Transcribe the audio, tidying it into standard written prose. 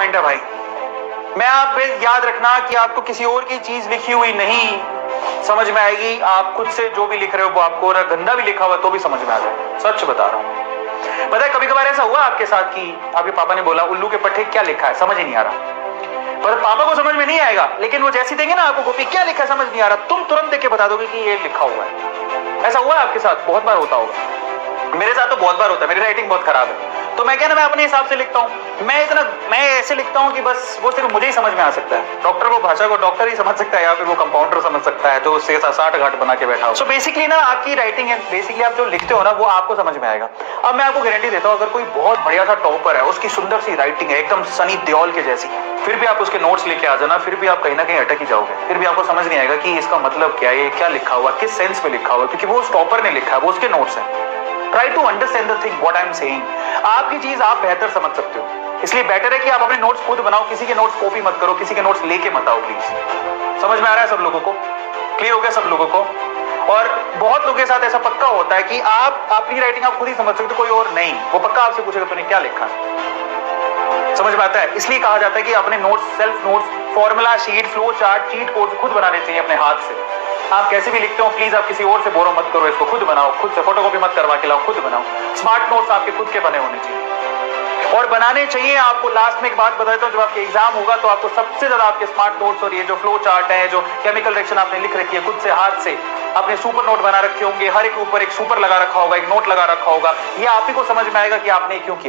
Point है भाई। मैं आप याद रखना कि आपको किसी और की चीज लिखी हुई नहीं समझ में आएगी। आप खुद से जो भी लिख रहे हो वो आपको गंदा भी लिखा हुआ तो भी समझ में आ जाए। सच बता रहा हूं। पता है कभी कभार ऐसा हुआ आपके साथ कि आपके पापा ने बोला उल्लू के पट्टे क्या लिखा है, समझ ही नहीं आ रहा। पर पापा को समझ में नहीं आएगा, लेकिन वो जैसी देंगे ना आपको कॉपी क्या लिखा है समझ नहीं आ रहा, तुम तुरंत देख के बता दोगे कि ये लिखा हुआ है। ऐसा हुआ है आपके साथ? बहुत बार होता होगा। मेरे साथ तो बहुत बार होता है। मेरी राइटिंग बहुत खराब है तो मैं क्या ना मैं अपने हिसाब से लिखता हूं। मैं ऐसे लिखता हूं कि बस वो सिर्फ मुझे ही समझ में आ सकता है। डॉक्टर को भाषा को डॉक्टर ही समझ सकता है या फिर वो कंपाउंडर समझ सकता है जो 60 घाट बना के बैठा हो। सो बेसिकली ना आपकी राइटिंग है, बेसिकली आप जो लिखते हो ना वो आपको समझ में आएगा। अब मैं आपको गारंटी देता हूं अगर कोई बहुत बढ़िया सा टॉपर है, उसकी सुंदर सी राइटिंग है एकदम सनी देओल के जैसी, फिर भी आप उसके नोट्स लेके आ जाना, फिर भी आप कहीं ना कहीं अटक ही जाओगे। फिर भी आपको समझ नहीं आएगा कि इसका मतलब क्या है, क्या लिखा हुआ, किस सेंस में लिखा हुआ, क्योंकि वो उस टॉपर ने लिखा है, वो उसके नोट्स हैं। Try to understand the thing what I am saying। आपकी चीज आप बेहतर समझ सकते हो, इसलिए बेटर है कि आप अपने नोट्स खुद बनाओ, किसी के नोट्स कॉपी मत करो, किसी के नोट्स लेके मत आओ प्लीज। समझ में आ रहा है सब लोगों को? क्लियर हो गया सब लोगों को? और बहुत लोगों के साथ ऐसा पक्का होता है कि आप अपनी राइटिंग आप खुद ही समझ सकते हो, कोई और नहीं। वो पक्का आपसे पूछेगा तूने क्या लिखा है। समझ में आता है? इसलिए कहा जाता है कि अपने notes, self notes, formula sheet, flow chart, cheat code खुद बनाने चाहिए अपने हाथ से। आप कैसे भी लिखते हो प्लीज आप किसी और से बोरो मत करो, इसको खुद बनाओ, खुद से फोटोकॉपी मत करवा के लाओ, खुद बनाओ। स्मार्ट नोट्स आपके खुद के बने होने चाहिए और बनाने चाहिए। आपको लास्ट में एक बात बता देता हूं, जब आपके एग्जाम होगा तो आपको सबसे ज्यादा आपके स्मार्ट नोट्स और ये जो फ्लो चार्ट है, जो केमिकल रिएक्शन आपने लिख रखी है खुद से हाथ से, अपने सुपर नोट बना रखे होंगे, हर एक ऊपर एक सुपर लगा रखा होगा, एक नोट लगा रखा होगा, ये आप ही को समझ में आएगा कि आपने क्यों किया।